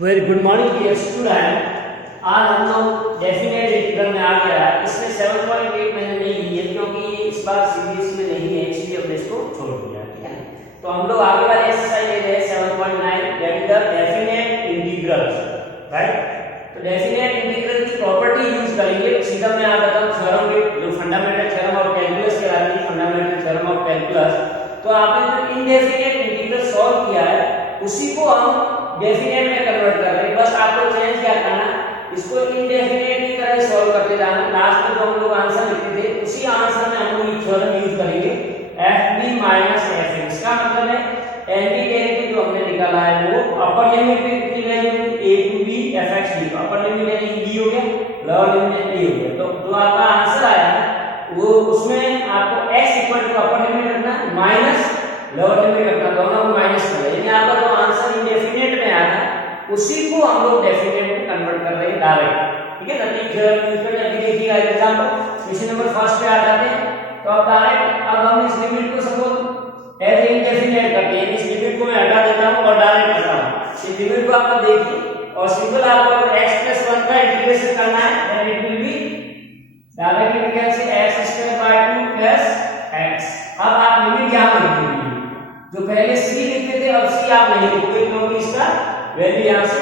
Very good morning dear student. आज हम लोग डेफिनेट इंटीग्रल में आ गया है। इसमें 7.8 मैंने नहीं ली है क्योंकि ये इस बार सीरीज में नहीं है, इसलिए हमने इसको छोड़ दिया। ठीक है, तो हम लोग आगे वाले एक्सरसाइज ले रहे हैं 7.9 that is the definite integrals. Right, तो डेफिनेट इंटीग्रल की प्रॉपर्टी यूज करेंगे। सीधा मैं आप बताऊं थ्योरम के जो फंडामेंटल थ्योरम ऑफ कैलकुलस के बारे में, फंडामेंटल थ्योरम ऑफ कैलकुलस। तो आपने जो इनडेफिनेट इंटीग्रल सॉल्व किया है उसी को हम डेफिनेट में कन्वर्ट कर रहे हैं। बस आपको चेंज क्या करना, इसको इनडेफिनेट की तरह सॉल्व करते जाना। लास्ट में जो हम लोग आंसर लिखते थे उसी आंसर में हम लोग ये थ्योरम यूज करेंगे fb माइनस fx। इसका मतलब है एनबी डेरिवेटिव जो हमने निकाला है वो अपर लिमिट में कितनी value a to b fx दी, तो अपर लिमिट यानी b हो गया, लोअर लिमिट a हो गया। तो जो आपका आंसर आया वो उसमें आपको x equal to upper limit रखना माइनस लोअर लिमिट रखना, दोनों को माइनस कर। यानी आपका जो आंसर इनडेफिनेट में आया उसी को हम लोग डेफिनेट में कन्वर्ट कर रहे हैं डायरेक्ट। ठीक है ना, तो थ्योरम यूज करके अभी देखिएगा एग्जांपल क्वेश्चन नंबर फर्स्ट पे आ जाते हैं। तो अब डायरेक्ट अब हम इस लिमिट को सपोज एज इनडेफिनेट करते हैं। इस लिमिट को मैं हटा देता हूं और डायरेक्ट करता हूं। इस लिमिट को आप देखिए और सिंपल आपको x + 1 का इंटीग्रेशन करना है then it will be directly we can say x² + 2 + x। अब आप लिमिट यहां लिख दीजिए, जो पहले c लिखते थे अब c आप नहीं लिखोगे क्योंकि इसका वैल्यू यहां से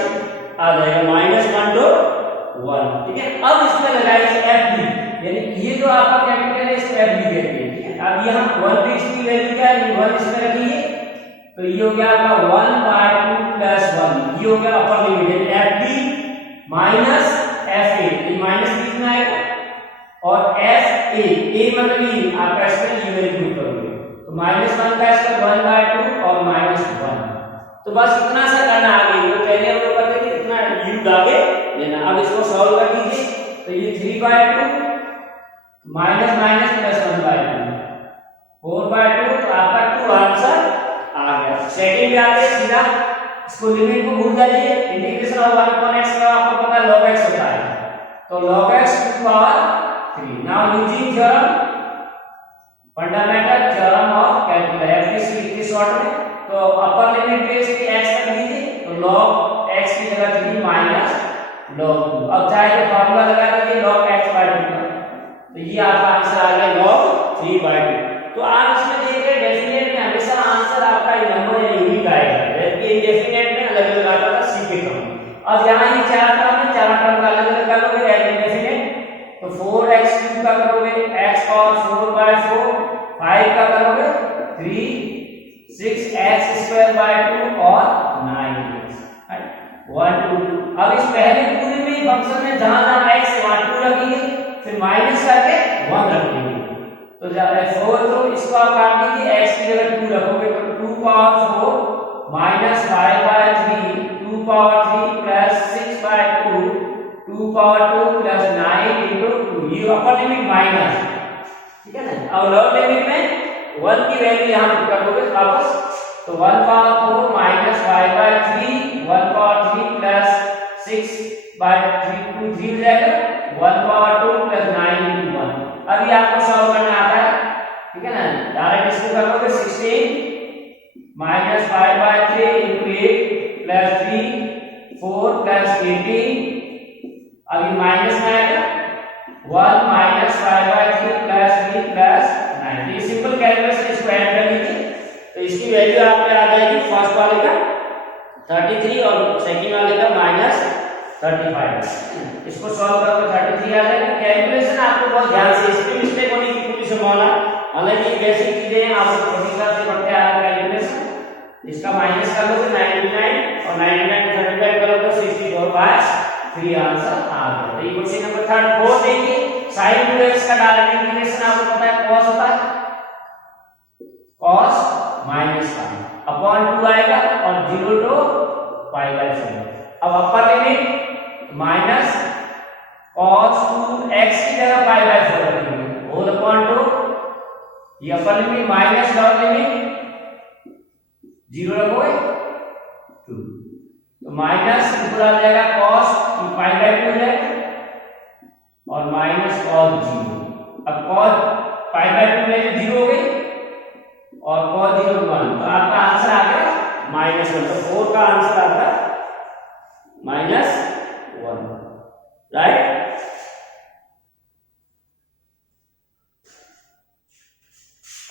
आ जाएगा -1 to 1। ठीक है, अब इसमें लगाएंगे fb, यानी ये जो आपका कैपिटल है इसको fb कहते हैं। ठीक है, अब यहां 1 पे इसकी वैल्यू क्या है, 1 इसमें रखिए तो ये हो गया आपका 1/2 + 1। ये हो गया upper limit fb minus fa, ये माइनस बीच में आएगा और fa a मतलब ये आपका इसमें ये वैल्यू करोगे तो -1 का इसका 1/2 और -1। तो बस इतना सा करना आगे, वो पहले हम लोग करते थे इतना यूज आगे लेना। अब इसको सॉल्व कर लीजिए तो ये 3/2 माइनस माइनस प्लस 1/2 4/2, तो आपका 2 आंसर आ गया। सेकंड पे आते हैं सीधा, इसको लिमिट को भूल जाइए। इंटीग्रेशन ऑफ 1/x का आपको पता है log x होता है, तो log x to the power 3। Now using theorem fundamental theorem of calculus FDC लिखिए शॉर्ट में। तो अपर लिमिट पे इसकी x कर दीजिए तो log x की जगह 3 माइनस log 2। अब चाहे तो फार्मूला लगा दीजिए log x/2 का, तो ये आपका आंसर आ गया log 3/2। तो आप इसमें देख रहे हैं डेफिनेट में हमेशा आंसर आपका ये नंबर या यूनिक आएगा, जबकि इनडेफिनेट में अलग-अलग आता था c के टर्म। अब यहां ये चार टर्म है, चार टर्म का अलग-अलग कर लोगे एज इनडेफिनेट, तो 4x³ का करोगे x और 4/4, 5 का करोगे 3, 6x²/2 और 9x। 1 2 2। अब इस पहले पूरे में फंक्शन में जहां जहां x है वहां 2 रखेंगे, फिर माइनस करके 1 रखेंगे। तो जब 4 तो इसको आप काट दीजिए, x की जगह 2 रखोगे तो 2/4 माइनस 5/3 2/3 प्लस 6/2 2/2 प्लस 9 into 2। ये अपर लिमिट माइनस, ठीक है ना। और लोअर लिमिट में 1 की वैल्यू यहां पुट कर दोगे वापस, तो 1/4 माइनस 5/3 1/3 प्लस 6/3 2 3 हो जाएगा 1/2 प्लस 9 into 1। अभी आपको सॉल्व करना आता है, ठीक है ना। डायरेक्ट इसको कर लोगे 16 माइनस 5/3 into 8 प्लस 3 4 प्लस 18। अभी माइनस में आएगा 1 माइनस 5/3 प्लस 3 प्लस 9। ये सिंपल कैलकुलेशन इसको ऐड कर लीजिए तो इसकी वैल्यू आपके आ जाएगी फर्स्ट वाले का 33 और सेकंड वाले का -35। इसको सॉल्व करो तो 33 आ जाएगा। कैलकुलेशन आपको बहुत ध्यान से, इसमें मिस्टेक होने की पूरी संभावना, हालांकि बेसिक चीजें आपको छोटी क्लास से पढ़ते आ रहे हैं। कैलकुलेशन इसका माइनस कर लोगे 99 और 99 35 करोगे तो 64/3 आंसर आ गया। तो ये क्वेश्चन नंबर 4 देखिए, sin 2x का डायरेक्ट इंटीग्रेशन आपको पता है cos होता है, cos माइनस का अपॉन 2 आएगा और 0 to π/4। अब अपर लिमिट माइनस cos 2x की जगह π/4 रखेंगे होल अपॉन 2। ये upper limit minus lower limit 0 रखोगे 2, तो माइनस ऊपर आ जाएगा cos π/2 हो जाएगा और माइनस cos 0। अब cos π/2 वैल्यू 0 हो गई और cos 0 1, तो आपका आंसर आ गया -1। तो 4 का आंसर आपका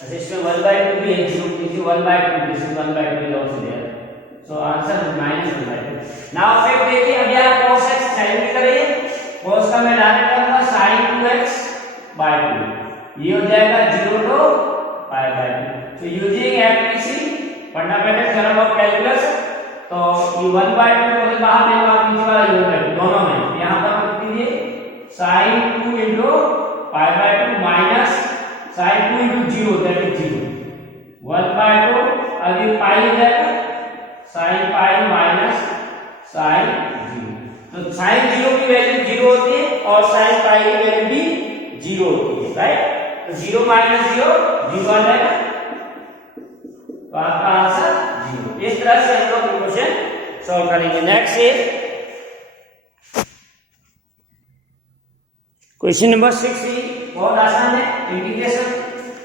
अच्छा इसमें 1/2 भी है, 0 कीजिए 1/2, this is 1/2 is also there, so answer is -1/2। Now फिर देखिए अभी आप cos x साइन भी करिए, cos का मैं डायरेक्ट करूंगा sin 2x/2, ये हो जाएगा 0 to π/2। तो using FPC fundamental theorem of calculus, तो ये 1/2 मुझे बाहर लेना आप नीचे वाला यूनिट दोनों में, यहां पर लिख दीजिए sin 2 into π/2 minus sin 2 into 0 that is 0, 1/2 अभी पाई हो जाएगा sin पाई minus sin 0, तो sin 0 की वैल्यू 0 होती है और sin पाई की वैल्यू भी 0 होती है, राइट। तो 0 minus 0 0 आ जाएगा, तो आपका आंसर 0। इस तरह से हम लोग क्वेश्चन सॉल्व करेंगे। नेक्स्ट है क्वेश्चन नंबर 6, बहुत आसान है, integration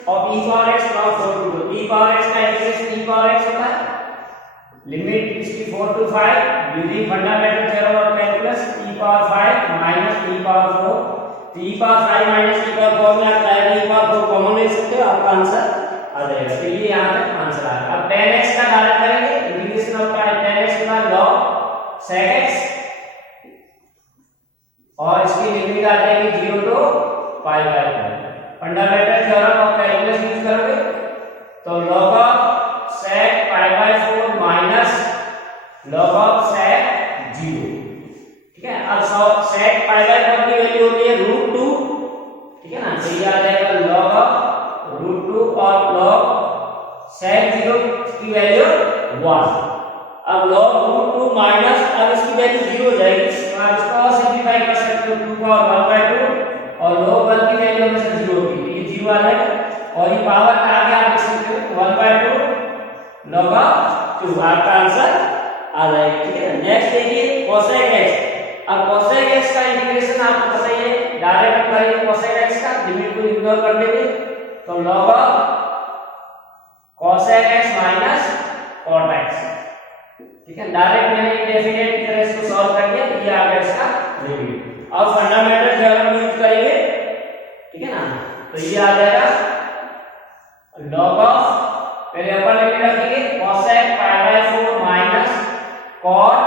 of e power x from 4 to 2। e power x का इंटीग्रेशन e पावर x होता है, लिमिट इसकी 4 to 5 using fundamental theorem of calculus, e power 5 minus e power 4, तो e power 5 minus e power 4 में आता है, e power 4 common ले सकते हो, आपका आंसर आ जाएगा। तो ये यहां तक आंसर आ गया। अब tan x का डायरेक्ट करेंगे, इंटीग्रेशन ऑफ tan x का log sec x, और इसकी लिमिट आ जाएगी 0 to π/4। Fundamental theorem of calculus use करोगे तो log of sec π/4 minus log of sec 0, ठीक है। अब sec π/4 की वैल्यू होती है √2, ठीक है ना, तो ये आ जाएगा log ऑफ √2 और log sec 0 की वैल्यू 1। अब log √2 माइनस, अब इसकी वैल्यू 0 हो जाएगी, तो आप इसको और सिंपलीफाई कर सकते हो, 2 का 1/2 और log 1 की वैल्यू हमेशा 0 होगी, तो ये 0 आ जाएगा, और ये पावर का आगे आप लिख सकते हो 1/2 log ऑफ 2, आपका आंसर आ जाएगा, ठीक है। नेक्स्ट देखिए cosec x। अब cosec x का इंटीग्रेशन आपको पता ही है, डायरेक्ट करेंगे cosec x का, लिमिट को इग्नोर कर देंगे, तो log of cosec x minus cot x, ठीक है। डायरेक्ट मैंने इंडेफिनेट की तरह इसको सॉल्व कर दिया, ये आ गया इसका लिमिट। अब फंडामेंटल थ्योरम यूज करेंगे, ठीक है ना, तो ये आ जाएगा log ऑफ, पहले अपर लिमिट रखेंगे cosec π/4 minus cot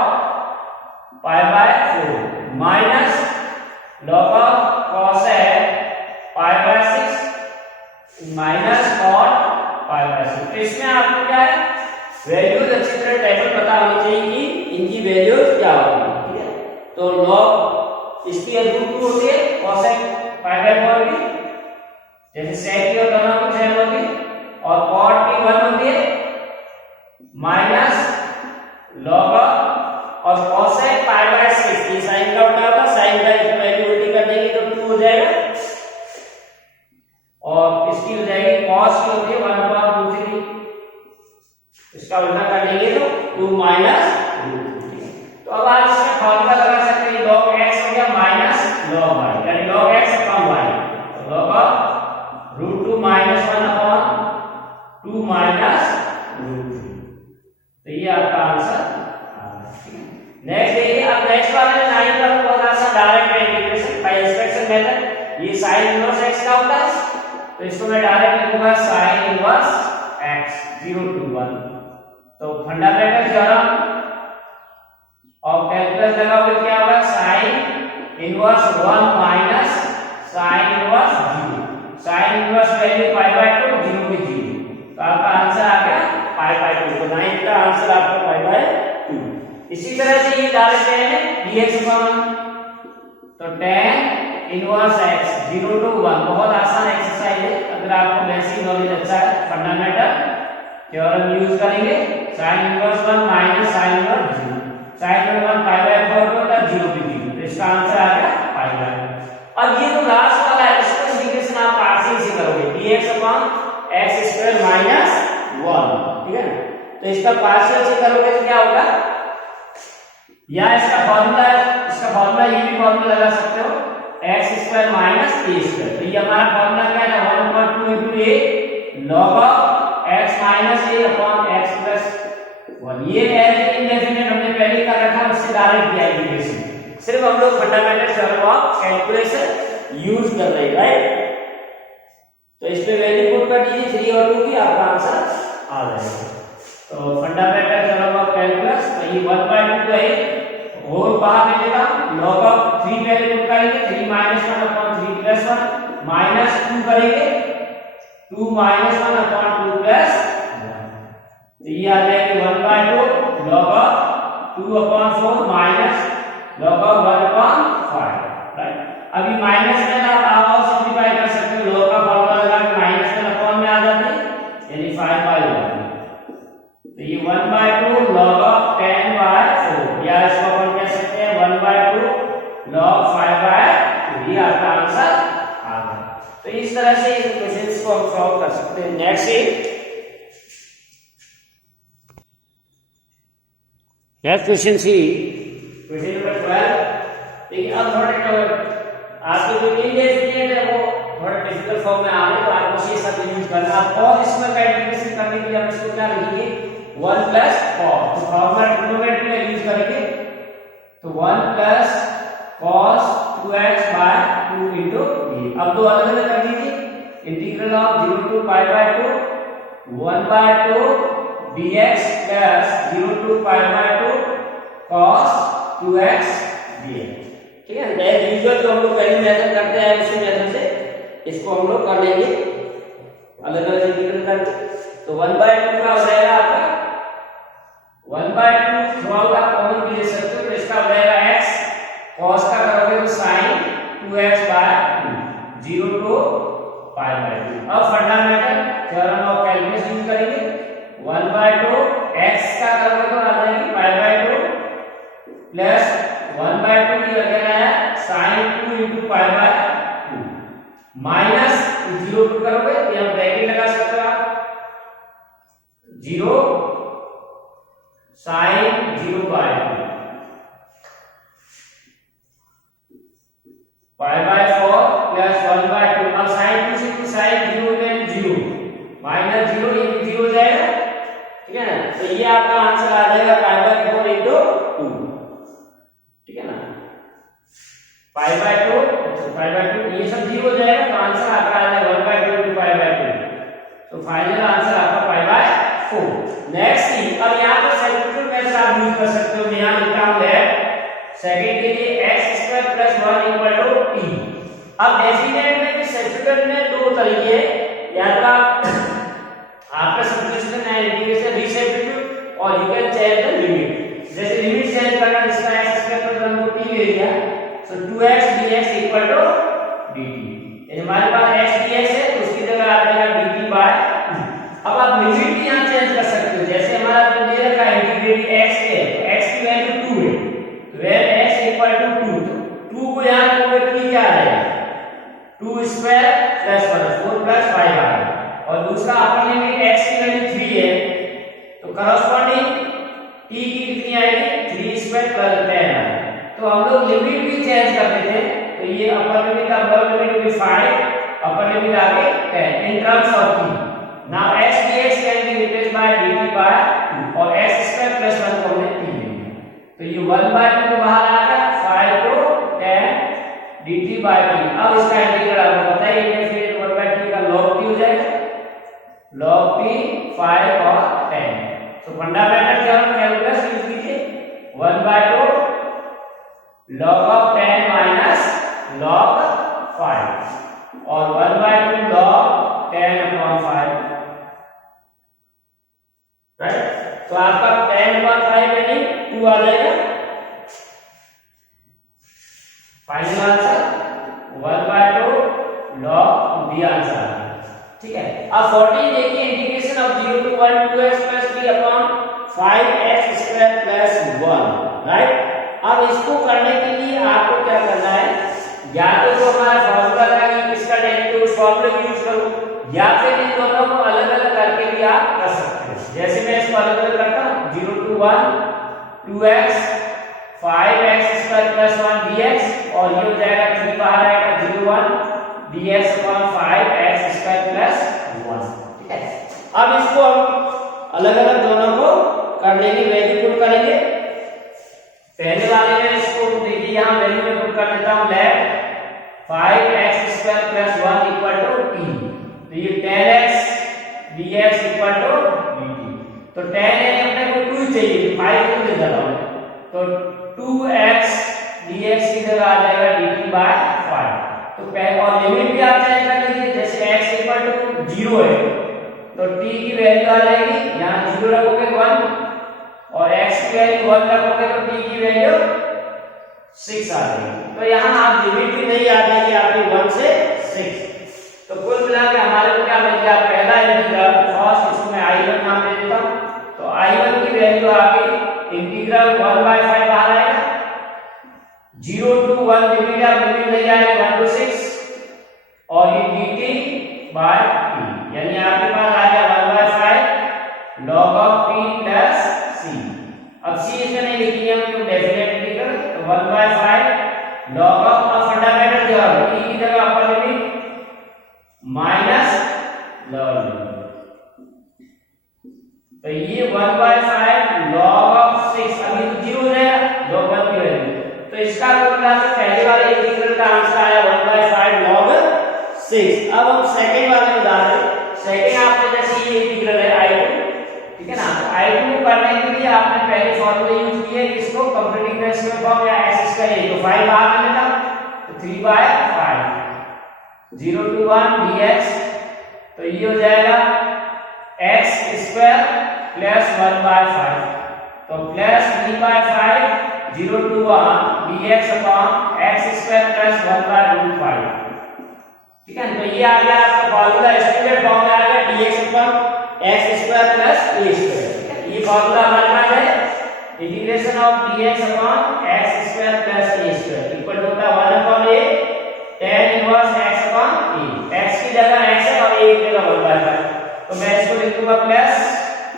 π/4 minus log of cosec π/6 minus cot π/6। तो इसमें आपको क्या है, वैल्यूज अच्छी तरह टेबल पता होनी चाहिए कि इनकी वैल्यूज क्या होगी, ठीक है। तो log इसकी √2 होती है cosec π/4 की, जैसे sec की और दोनों की सेम होगी, और cot की 1 होती है माइनस log ऑफ, और cosec π/6 ये sin का उल्टा होगा, sin का इसकी वैल्यू उल्टी कर देंगे तो 2 हो जाएगा, और इसकी हो जाएगी cos की होती है 1/√3, इसका उल्टा कर देंगे तो 2 माइनस। तो अब आप इसका फार्मूला लगा सकते हैं, log x हो गया माइनस log y, यानी log x अपॉन y, तो log ऑफ √2 माइनस 1/2 माइनस √3, तो ये आपका आंसर आ गया, ठीक है। नेक्स्ट देखिए, अब नेक्स्ट वाले में 9 का बहुत आसान direct integration by expectation method, ये sin इनवर्स x का होता है, तो इसको मैं डायरेक्ट लिखूंगा sin इनवर्स x 0 to 1। तो फंडामेंटल थ्योरम ऑफ कैलकुलस लगाओगे क्या होगा, sin inverse 1 minus sin inverse 0, sin inverse value π/2 0 की 0, तो आपका आंसर आ गया π/2, तो 9 का आंसर आपका π/2। इसी तरह से ये डायरेक्ट है dx फॉर्म, तो tan इनवर्स x 0 to 1, बहुत आसान एक्सरसाइज है, अगर आपको बेसिक नॉलेज अच्छा है, फंडामेंटल थ्योरम यूज करेंगे, sin inverse 1 minus sin inverse 0, sin inverse 1 π/4 होता है 0 की 0, तो इसका आंसर आ गया π/2। अब ये जो लास्ट वाला है इसका इंटीग्रेशन आप पार्शियल से करोगे, dx अपॉन x² माइनस 1, ठीक है ना, तो इसका पार्शियल से करोगे तो क्या होगा, या इसका फार्मूला ये भी फार्मूला लगा सकते हो, x² माइनस a², तो ये हमारा फार्मूला क्या है, 1/2 into a log of x minus a upon x plus 1, ये एज इंडेफिनेट हमने पहले कर रखा, उससे डायरेक्ट किया इंटीग्रेशन, सिर्फ हम लोग fundamental theorem of calculation use कर रहे हैं, राइट। तो इस पे वैल्यू पुट कर दीजिए 3 और 2 की, आपका आंसर आ जाएगा। तो फंडामेंटल थ्योरम ऑफ कैलकुलस, तो ये 1/2 का है, होल बाहर मिलेगा, log ऑफ 3 पहले पुट करेंगे, 3 - 1/3 + 1 माइनस 2 करेंगे, 2 - 1/2 + 1, तो ये आ जाएगा 1/2 log of 2/4 minus log of 1/5, right. अभी माइनस में आप और सिंपलीफाई कर सकते हो, log का फॉर्मूला लगा के माइनस में अपॉन में आ जाती है, यानी 5/1, तो ये 1/2 log ऑफ 10/4, या इसको अपन कह सकते हैं 1/2 log 5/2, ये आपका आंसर आ गया। तो इस तरह से इस क्वेश्चंस को हम सॉल्व कर सकते हैं। नेक्स्ट क्वेश्चन सी, क्वेश्चन नंबर 12। देखिए अब थोड़ा आपके जो इंडेफिनिट है वो थोड़ा डिफिकल्ट फॉर्म में आ रहे, तो आपको ये सब यूज करना। आप और इसमें इंटीग्रेशन करने के लिए हम इसको क्या लिखेंगे, 1 + cos, तो फॉर्मूला ट्रिग्नोमेट्री का यूज करेंगे, तो 1 + cos 2x/2 * b। अब दो अलग अलग कर दीजिए, integral of 0 to π/2 1/2 dx + 0 to π/2 cos 2x dx, ठीक है। एज यूजुअल जो हम लोग पहले मेथड करते हैं उसी मेथड से इसको हम लोग कर लेंगे, अलग अलग इंटीग्रल करके। तो 1/2 का हो जाएगा आपका 1/2 थ्रूआउट आप कॉमन भी ले सकते हो, तो इसका हो जाएगा x, cos का करोगे तो sin 2x/2 0 to π/2। अब fundamental theorem of calculus use करेंगे, 1/2 x का करोगे तो आ जाएगी π/2 प्लस 1/2 की जगह है sin 2 * π/2 माइनस 0 टू करोगे तो यहां ब्रैकेट लगा सकते हो आप, 0 sin 0/2 π/4 प्लस 1/2। अब sin 2 से sin 0 में 0 माइनस 0, ये भी 0 हो जाएगा, ठीक है ना। तो ये आपका आंसर आ जाएगा π/4 * 2, ठीक है ना, π/2 ये सब 0 हो जाएगा, तो आंसर आपका आ जाएगा 1/2 * π/2, तो फाइनल आंसर आपका π/4। नेक्स्ट थी, अब यहां पर सब्स्टिट्यूट कैसे आप यूज कर सकते हो, यहां लिखा हूं लेफ्ट सेकंड के लिए x² + 1 = t। अब डेफिनेट में कि सब्स्टिट्यूट में दो तरीके हैं, या तो आपका सब्स्टिट्यूशन है इंटीग्रेशन रीसब्स्टिट्यूट, और you can change the limit. जैसे लिमिट चेंज करना, जिसका x² + 1 को t ले लिया, so 2x dx = dt, ये हमारे पास x dx है तो उसकी जगह आ जाएगा dt/2। अब आप लिमिट भी यहां चेंज कर सकते हो, जैसे हमारा जो दे रखा है इंटीग्रेट x है, तो x की वैल्यू 2 है, तो वेयर x = 2, तो 2 को यहां रखोगे तो क्या आ जाएगा 2² + 1 4 + 5 आ गया। और दूसरा अपन लिमिट x की वैल्यू 3 है, तो करस्पॉन्डिंग t की कितनी आएगी 3² + 10 आएगी। तो हम लोग लिमिट भी चेंज कर देते हैं, तो ये अपर लिमिट का lower limit will be 5, upper limit आगे 10 in terms of t। now x dx can be replaced by dt/2 और x² + 1 को हमने t ले लिया, तो ये 1/2 को बाहर आ गया, 5 to 10 dt/t। अब इसका इंटीग्रल आपको पता है, ये फिर 1/t का log t हो जाएगा, log t 5 और 10। तो फंडामेंटल थ्योरम कैलकुलस यूज कीजिए, 1/2 log of 10 minus log 5 और 1/2 log 10/5, राइट। तो आपका 10/5 यानी 2 आ जाएगा, final answer 1/2 log b answer, ठीक है। अब 14 देखिए, integration of 0 to 1 2x + 3/5x² + 1, right. अब इसको करने के लिए आपको क्या करना है, या तो जो हमारा फॉर्मूला था कि किसका डेरिवेटिव उस फॉर्मूले को यूज करो, या फिर इन दोनों को अलग अलग करके भी आप कर सकते हो। जैसे मैं इसको अलग अलग करता हूं, 0 to 1 2x 5x² + 1 dx, और ये हो जाएगा 3 बाहर आएगा 0 1 dx/5x² + 1, ठीक है। अब इसको हम अलग अलग दोनों को करने की वैल्यू पुट करेंगे। पहले वाले में इसको देखिए, यहां वैल्यू में पुट कर देता हूं लेफ्ट 5x² + 1 = t, तो ये tan x dx equal to dt। तो tan x अपने को 2 चाहिए, 5 को दे देता हूं, तो 2x dx की जगह आ जाएगा dt बाय 5। तो पहले और लिमिट भी आप चेंज कर लीजिए, जैसे x इक्वल टू 0 है तो t की वैल्यू आ जाएगी, यहां 0 रखोगे 1 और x की वैल्यू 1 रखोगे तो t की वैल्यू 6 आ जाएगी। तो यहां आप लिमिट भी नहीं आ जाएगी आपकी 1 से 6। तो कुल मिला के हमारे को क्या मिल गया, पहला इंटीग्रल फर्स्ट, इसको मैं i1 नाम दे देता हूं, तो i1 की वैल्यू आ गई इंटीग्रल 1/5 बाहर आएगा, 0 to 1 लिमिट आप लिमिट नहीं आएगी 1 to 6 और ये dt by t, यानी आपके पास आ गया 1/5 log of t plus c। अब c इसमें नहीं लिखी है हम, तो डेफिनेट इंटीग्रल, तो 1/5 log of फंडामेंटल जो है t की जगह अपर लिमिट माइनस लोअर लिमिट, तो ये 1/5 log of 6, अभी तो 0 हो जाएगा log 1 की वैल्यू, तो इसका मतलब पहले वाले इंटीग्रल का आंसर आया 1/5 log 6। अब हम सेकंड वाले में उदाहरण, सेकंड आपने जैसे ये इंटीग्रल है i2, ठीक है ना, तो i2 को करने के लिए आपने पहले फॉर्मूला यूज किए, इसको कंप्लीटिंग द स्क्वायर फॉर्म या x स्क्वायर, तो 5 बाहर ले लेना, तो 3/5 0 to 1 dx, तो ये हो जाएगा x स्क्वायर प्लस 1/5, तो plus 3/5 0 to 1 dx upon x square plus 1/5, ठीक है। तो ये आ गया आपका फॉर्मूला, स्टैंडर्ड फॉर्म में आ गया dx upon x square plus a square, ठीक है। ये फॉर्मूला हमारे पास है integration of dx upon x square plus a square equal होता है 1 upon a tan inverse x upon a, x की जगह x है और a की जगह 1/5, तो मैं इसको लिख दूंगा plus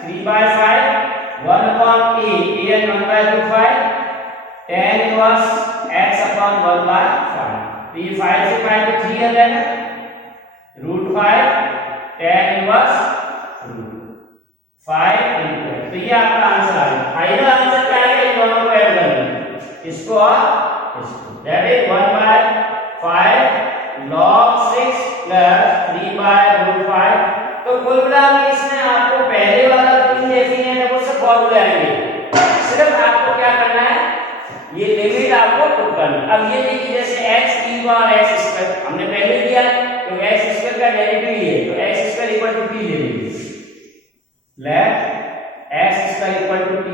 3/5 1 upon a tan 1/5 tan inverse x upon 1/5, तो ये 5 से 5 तो 3 आ जाएगा, √5 tan इनवर्स √5 इनटू, तो ये आपका आंसर आ गया। फाइनल आंसर क्या आएगा, इन दोनों को ऐड कर लेंगे, इसको और इसको, दैट इज 1/5 log 6 प्लस 3/5। तो कुल मिला के इसमें आपको पहले वाला 3 डेफिनेट है वो सब फॉर्मूले आएंगे, सिर्फ आपको क्या करना है, ये लिमिट आपको पुट करना है। अब ये देखिए जैसे x e बार x स्क्वायर हमने पहले किया है, तो x स्क्वायर का डेरिवेटिव ये है, तो x square equal to t ले लीजिए, let x square equal to t,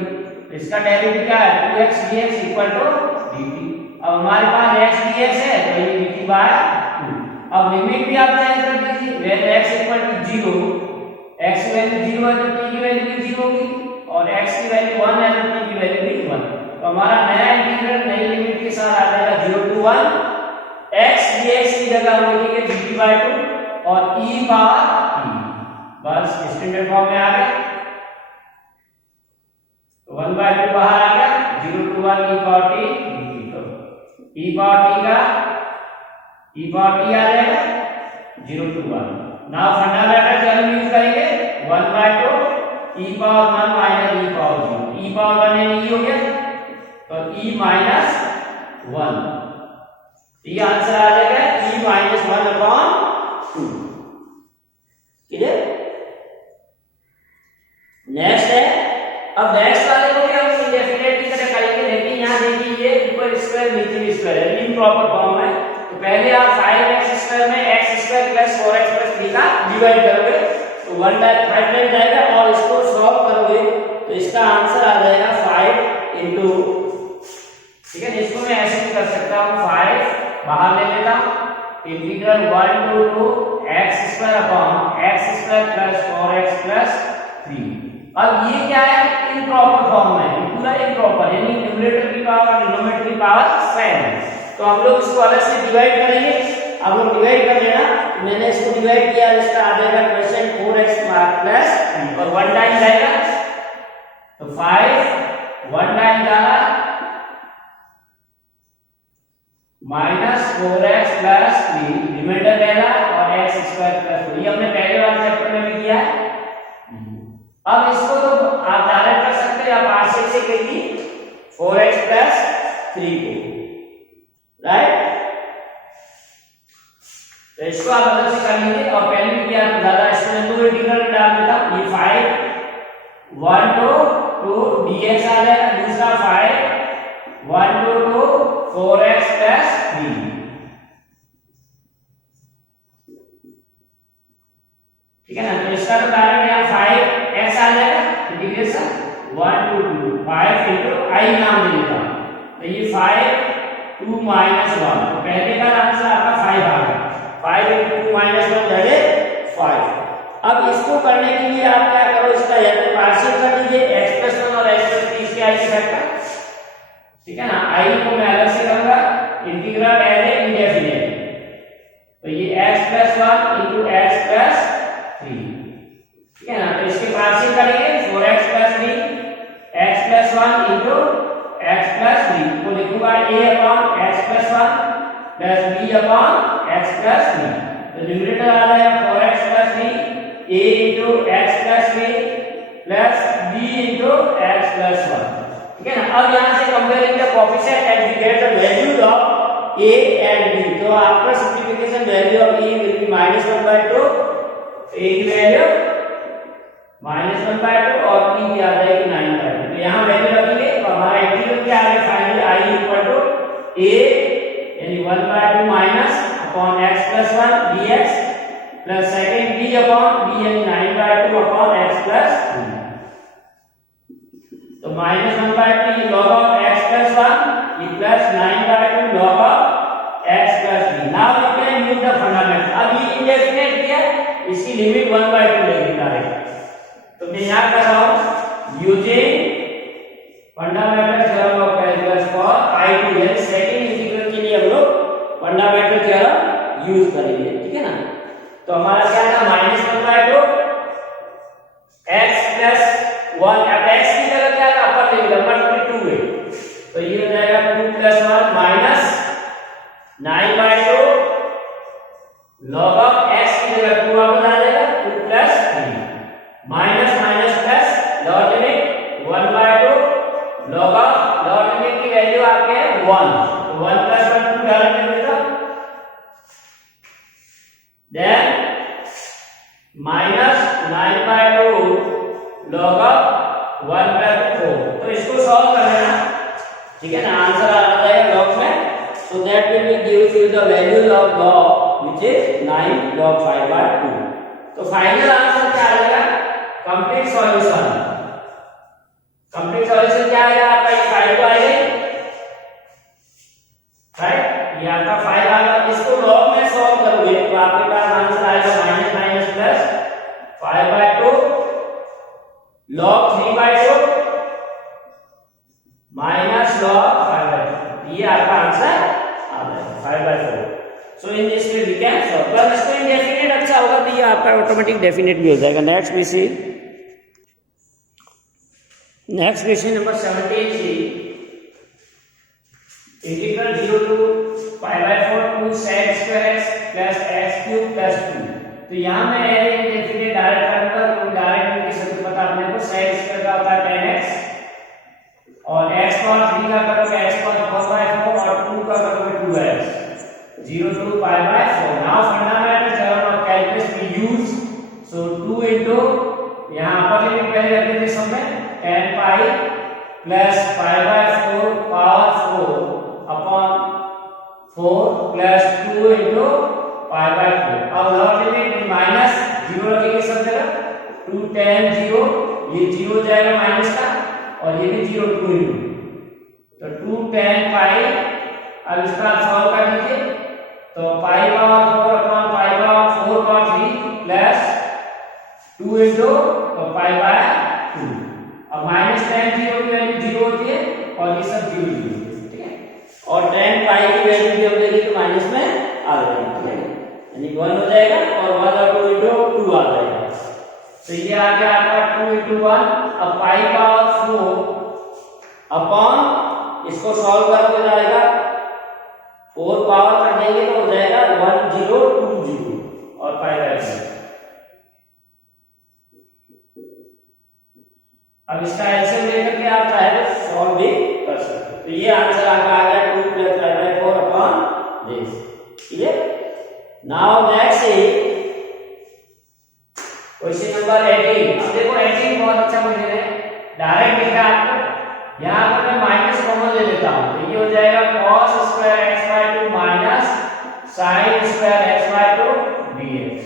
इसका डेरिवेटिव क्या है 2x dx equal to dt। अब हमारे पास x dx है तो ये dt बाय 2। अब लिमिट भी आप चेंज कर दीजिए, when x equal to 0, x की वैल्यू 0 है तो t की वैल्यू भी 0 होगी, और x की वैल्यू 1 है तो t की वैल्यू भी 1। तो हमारा नया इंटीग्रल नई लिमिट के साथ आ जाएगा 0 to 1 x dx की जगह हम लिखेंगे dt बाय 2 और e पावर t, बस स्टैंडर्ड फॉर्म में आ गया, 1/2 बाहर आ गया, 0 to 1 e power t dt, तो e पावर t का e पावर t आ जाएगा 0 to 1। Now fundamental theorem use करेंगे 1/2 e power 1 minus e power 0, e power 1 यानी e हो गया, तो e माइनस 1, ये आंसर आ जाएगा e minus 1 upon 2, clear. Next है, अब नेक्स्ट वाले को भी हम इंडेफिनेट की तरह करेंगे, लेकिन यहाँ देखिए ये ऊपर स्क्वायर नीचे स्क्वायर है, इम्प्रॉपर फॉर्म है, तो पहले आप 5x स्क्वायर में x square plus 4x plus 3 का डिवाइड करोगे तो 1/5 मिल जाएगा, और इसको सॉल्व करोगे तो इसका आंसर आ जाएगा 5 इंटू, ठीक है। इसको मैं ऐसे भी कर सकता हूँ, 5 बाहर ले लेता हूँ, integral 1 to x square upon x square plus 4x plus 3। अब ये क्या है, इम्प्रॉपर फॉर्म में है, पूरा इम्प्रॉपर, यानी न्यूमरेटर की पावर और डिनोमिनेटर की पावर सेम है, तो हम लोग इसको अलग से डिवाइड करेंगे। अब हम डिवाइड कर लेना, मैंने इसको डिवाइड किया, इसका आ जाएगा क्वेश्चन 4x प्लस 3 और 1 टाइम जाएगा, तो 5 1 टाइम जाएगा माइनस 4x प्लस 3 रिमाइंडर रहेगा और x स्क्वायर प्लस 2, ये हमने पहले वाले चैप्टर में भी किया है। अब इसको तो आप डायरेक्ट कर सकते हैं, आप आसानी से करिए 4x प्लस 3 को, राइट, तो इसको आप अलग से कर लीजिए, और पहले भी किया 1 to 2 dx आ जाएगा, दूसरा 5 1 to 2 4x plus 3, ठीक है ना। तो इसका तो डायरेक्ट यहाँ 5x आ जाएगा, इंटीग्रेशन 1 to 2 5 into I नाम दे देता हूं, तो ये 5 2 minus 1, तो पहले का आंसर आपका 5 आ गया, 5 into 2 minus 1 दैट इज 5। अब इसको करने के लिए आप क्या करो, इसका या तो पार्शियल कर दीजिए x plus 1 और x plus 3 इसके i की फैक्टर, ठीक है ना। i को मैं अलग से करूंगा, इंटीग्रल एज ए इंडेफिनिट, तो ये x plus 1 into x plus 3, ठीक है ना। तो इसके पार्शियल करेंगे 4x plus 3 x plus 1 into x plus 3 को लिखूंगा a upon x plus 1 plus b upon x plus 3, तो न्यूमरेटर आ जाएगा 4x plus 3 a into x plus 3 plus b into x plus 1, ठीक है ना। अब यहाँ से comparing the coefficient and we get the values of a and b, तो after simplification value of a will be -1/2, a की value -1/2 और b की आ जाएगी 9/2, तो यहाँ वैल्यू रखेंगे तो हमारा इंटीग्रल क्या आ गया, फाइनली i = a यानी 1/2 minus upon x plus 1 dx plus second b upon b यानी 9/2 अपॉन x plus 2, तो -1/2 log of x plus 1 ये plus 9/2 log of x plus 3। Now you can use the fundamental, अब ये indefinite किया, इसकी limit 1/2 लेंगे direct, तो मैं यहां कर रहा हूं using fundamental theorem of calculus for I2, यानी सेकंड इंटीग्रल के लिए हम लोग फंडामेंटल थ्योरम यूज करेंगे, ठीक है ना। तो हमारा क्या था, -1/2 x plus 1, अब x की जगह क्या था, अपर लिमिट नंबर 2 है, तो ये हो जाएगा 2 plus 1 minus 9/2 log of x की जगह 2 वापस आ जाएगा 2 plus 3 minus minus plus dot limit 1/2 log of dot limit की वैल्यू आपके है 1, तो 1 plus 1 2 डायरेक्ट कर देता, then minus 9/2 log of 1/4, तो इसको सॉल्व कर लेना, ठीक है ना। आंसर आ जाएगा log में, so that will be gives you the values of log which is 9 log 5/2, तो फाइनल आंसर क्या आएगा, कंप्लीट सॉल्यूशन, कंप्लीट सॉल्यूशन क्या आएगा आपका, ये 5 आएगा, राइट, ये आपका 5 आ गया, इसको log में सॉल्व करोगे तो आपके पास आंसर आएगा minus minus plus 5/2 log 3/2 minus log 5/2, ये आपका आंसर आ जाएगा 5/4। So in this way we can solve, पर इसको इंडेफिनिट अच्छा होगा तो ये आपका ऑटोमेटिक डेफिनेट भी हो जाएगा। Next we see, next question number 17 see, integral 0 to π/4 to sec² plus x³ plus 2, तो यहाँ मैं इंडेफिनिट डायरेक्ट करूंगा, तो डायरेक्ट इनके सूत्र पता अपने को, sec² का होता है 10x और x cos 3 का करोगे x cos 4/4 और 2 का करोगे 2x, 0 to π/4। Now fundamental theorem of calculus we use, so 2 into यहाँ अपर लिमिट पहले रख देते सब में 10 pi plus π/4 power 4 upon 4 plus 2 into π/4, अब लॉग लिमिट माइनस 0 रखेंगे सब जगह, 2 10 0, ये 0 हो जाएगा माइनस का और ये भी 0 2 into, तो 2 10 पाई, अब इसका सॉल्व कर लीजिए, तो pi power 4 upon pi power 4 power 3 plus 2 into तो π/2, अब -10 0 की वैल्यू 0 होती है और ये सब 0 0, ठीक है, और 10 पाई की वैल्यू भी हम देखें तो माइनस में आ जाएगी, ठीक है, यानी 1 हो जाएगा और 1 और 2 into 2 आ जाएगा, तो ये आ गया आपका 2 into 1, अब पाई पावर 4 अपॉन इसको सॉल्व करोगे जाएगा 4 पावर कर देंगे तो हो जाएगा 1020 और π/2, अब इसका एलसीएम लेकर के आप चाहे तो सॉल्व भी कर सकते हो, तो ये आंसर आपका आ गया 2 + π/4 अपॉन दिस, ठीक है। Now next is question number 18। अब देखो 18 बहुत अच्छा क्वेश्चन है, डायरेक्ट दिख रहा है आपको। यहाँ पर मैं माइनस कॉमन ले लेता हूँ, तो ये हो जाएगा cos square x by 2 minus sin square x by 2 dx।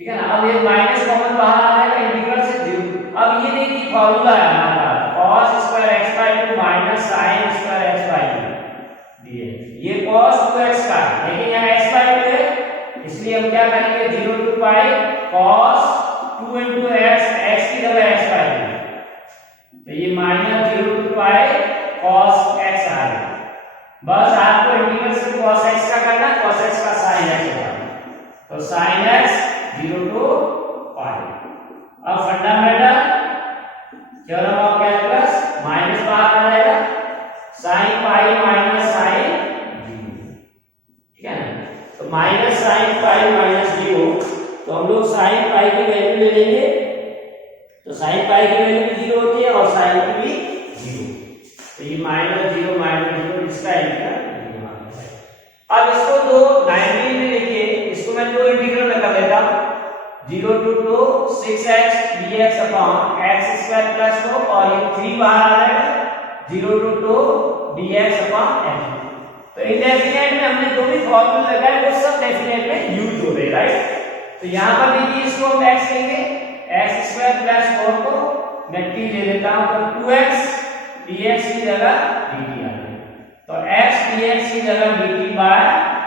ठीक है ना। अब ये माइनस कॉमन बाहर आ जाएगा, इंटीग्रल से 0। अब ये देखिए फॉर्मूला है हमारा cos square x by 2 minus sin square x by 2 dx। ये cos 2x का है, लेकिन यहाँ x बाय 2 है, इसलिए हम क्या करेंगे 0 to pi cos 2 into x, x की जगह x बाय 2, तो ये minus 0 to pi cos x आ गया। बस आपको इंटीग्रल से cos x का करना, cos x का sin x होगा, तो sin x 0 टू पाई। अब fundamental theorem of calculus minus बाहर आ जाएगा, sin पाई माइनस sin 0, ठीक है ना। तो माइनस sin पाई माइनस 0, तो हम लोग sin पाई की वैल्यू ले लेंगे, तो sin पाई की वैल्यू भी 0 होती है और sin की भी 0, तो ये माइनस 0 इसका इंटीग्रल। अब इसको दो 19 में लिखिए, इसको मैं दो इंटीग्रल में कर देता हूं, 0 to 6x dx upon x square plus 4, और ये 3 बाहर आ जाएगा 0 टू dx अपॉन x। तो इंडेफिनेट में हमने जो भी फॉर्मूला लगाए वो सब डेफिनेट में यूज हो रहे हैं, राइट। तो यहां पर देखिए इसको हम x लेंगे, x स्क्वायर प्लस 4 को मैं t ले लेता हूं, तो 2x dx की जगह dt आ गया, तो x dx की जगह dt बाय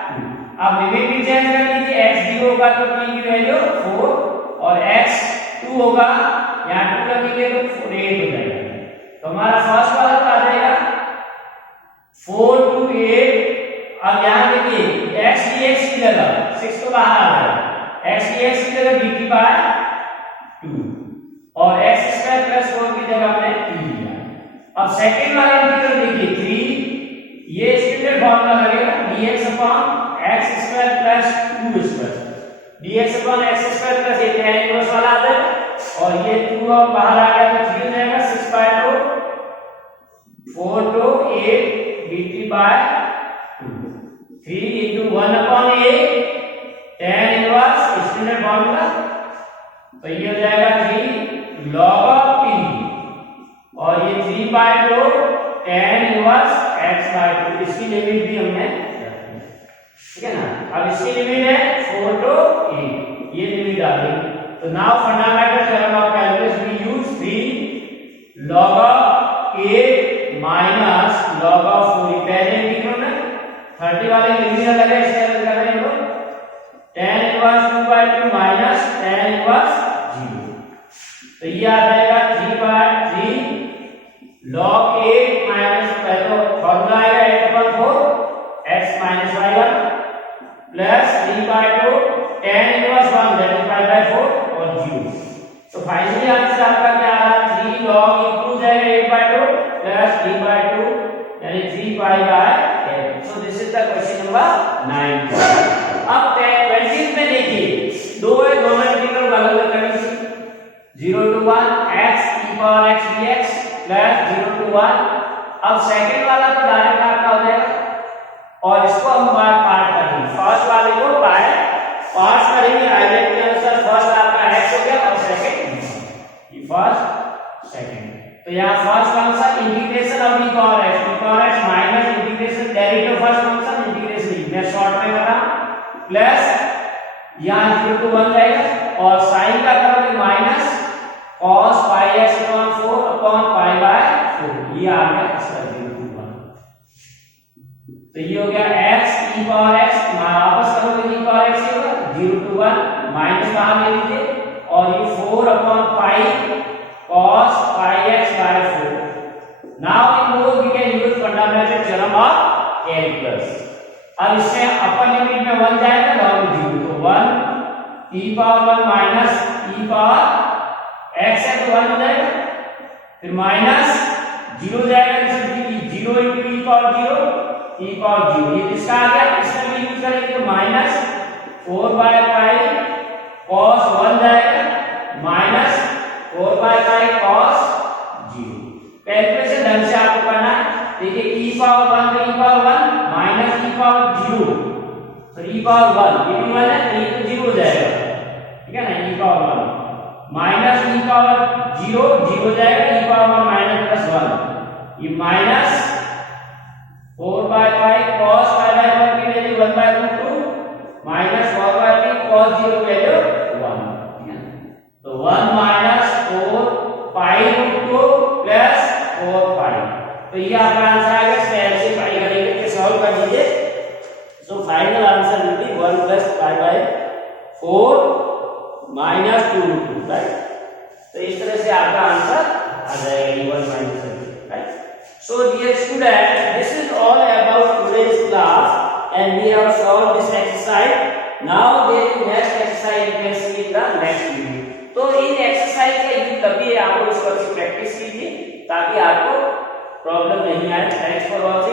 2। अब लिमिट भी चेंज कर लीजिए, x 0 होगा तो t की वैल्यू 4, और x 2 होगा, यहां 2 रखेंगे तो 8 हो जाएगा। तो हमारा फर्स्ट वाला आ जाएगा 4 to 8। अब यहां देखिए x dx की जगह 6 तो बाहर आ रहा है, x dx की जगह dt बाय 2, और x स्क्वायर प्लस 4 की जगह हमने t लिया। अब सेकंड वाला इंटीग्रल देखिए 3, ये स्टैंडर्ड फॉर्मूला लगेगा dx upon x square plus 2 square, dx upon x square plus ये tan इनवर्स वाला आ जाएगा, और ये 2 और बाहर आ गया तो 3 हो जाएगा, 6 by 2 4 to 8 dt by 2, 3 into 1 upon 8 tan inverse standard formula, तो ये हो जाएगा 3 log of t, और ये 3 by 2 tan inverse x by 2। इसकी लिमिट भी हमने रखी है, ठीक है ना। अब इसकी लिमिट है 4 to 8, ये लिमिट आ गई। तो now fundamental theorem of calculus we use 3 log of 8 minus log of 4, पहले इंटीग्रल में 30 वाले लिमिट अलग है, इसके अलग कर रहे हैं लोग, tan inverse 2 by 2 minus tan inverse 0, तो ये आ जाएगा 3 बाय 3 log 8 माइनस, पहले फॉर्मूला आएगा 8/4 x minus y1 plus 3 by 2 tan inverse 1 that is 5/4 और 0। तो फाइनली आंसर आपका क्या आ रहा है, 3 log into जाएगा 8/2 प्लस 3 बाय 2 यानी 3 pi by 8। So this is the question number 9। अब 20 में देखिए दो है, दोनों इंटीग्रल अलग अलग करेंगे, 0 to 1 x e power x dx plus 0 to 1। अब सेकंड वाला तो डायरेक्ट आपका हो जाएगा, और इसको हम पार्ट करेंगे, फर्स्ट वाले को पार्ट करेंगे आइडेंटिटी के अनुसार। फर्स्ट आपका x हो गया और सेकंड ये फर्स्ट सेकंड, तो यहाँ फर्स्ट कौन सा integration of e power x minus integration derivative first function integration, मैं शॉर्ट में कर रहा हूं, प्लस यहाँ 0 to 1 जाएगा, और साइन का करोगे minus cos pi x upon 4 upon pi by 4, ये आ गया इसका 0 to 1। तो ये हो गया x e power x, वापस करोगे e power x होगा 0 to 1 माइनस बाहर ले लीजिए, और ये 4 upon pi cos pi x by 4। Now in both we can use fundamental theorem of calculus. अब इसमें अपर लिमिट में 1 जाएगा, डाउन 0, तो 1 e power 1 minus e power x है तो 1 हो जाएगा, फिर माइनस 0 जाएगा, इसमें 0 into e power 0, ये किसका आ गया, इसमें भी यूज करेंगे तो माइनस 4 बाय पाई cos 1 जाएगा, minus 4 by pi cos 0। Calculation ढंग से आपको करना है, देखिए e पावर 1 तो e power 1 minus e power 0, तो e पावर 1 ये भी 1 है तो ये तो 0 हो जाएगा, ठीक है ना, e power 1 minus e power 0 0 जाएगा, ई पावर माइनस प्लस 1, ये minus 4 by 5 cos pi by 1 की value 1 by root 2 minus 4 by 3 cos 0 की वैल्यू 1, ठीक है। तो 1 माइनस 4 पाई रूट 2 प्लस 4 पाई, तो ये आपका आंसर आएगा। स्क्वायर से पाई करेंगे तो सॉल्व कर दीजिए। So final answer will be 1 plus pi by 4 minus 2 root 2, right. तो इस तरह से आपका आंसर आ जाएगा ये 1 minus 2, right. So dear student, this is all about today's class and we have solved this exercise. Now there is next exercise, you can see in the next video. तो इन exercise का use कभी आप इसको अच्छी practice कीजिए ताकि आपको problem नहीं आए। Thanks for watching.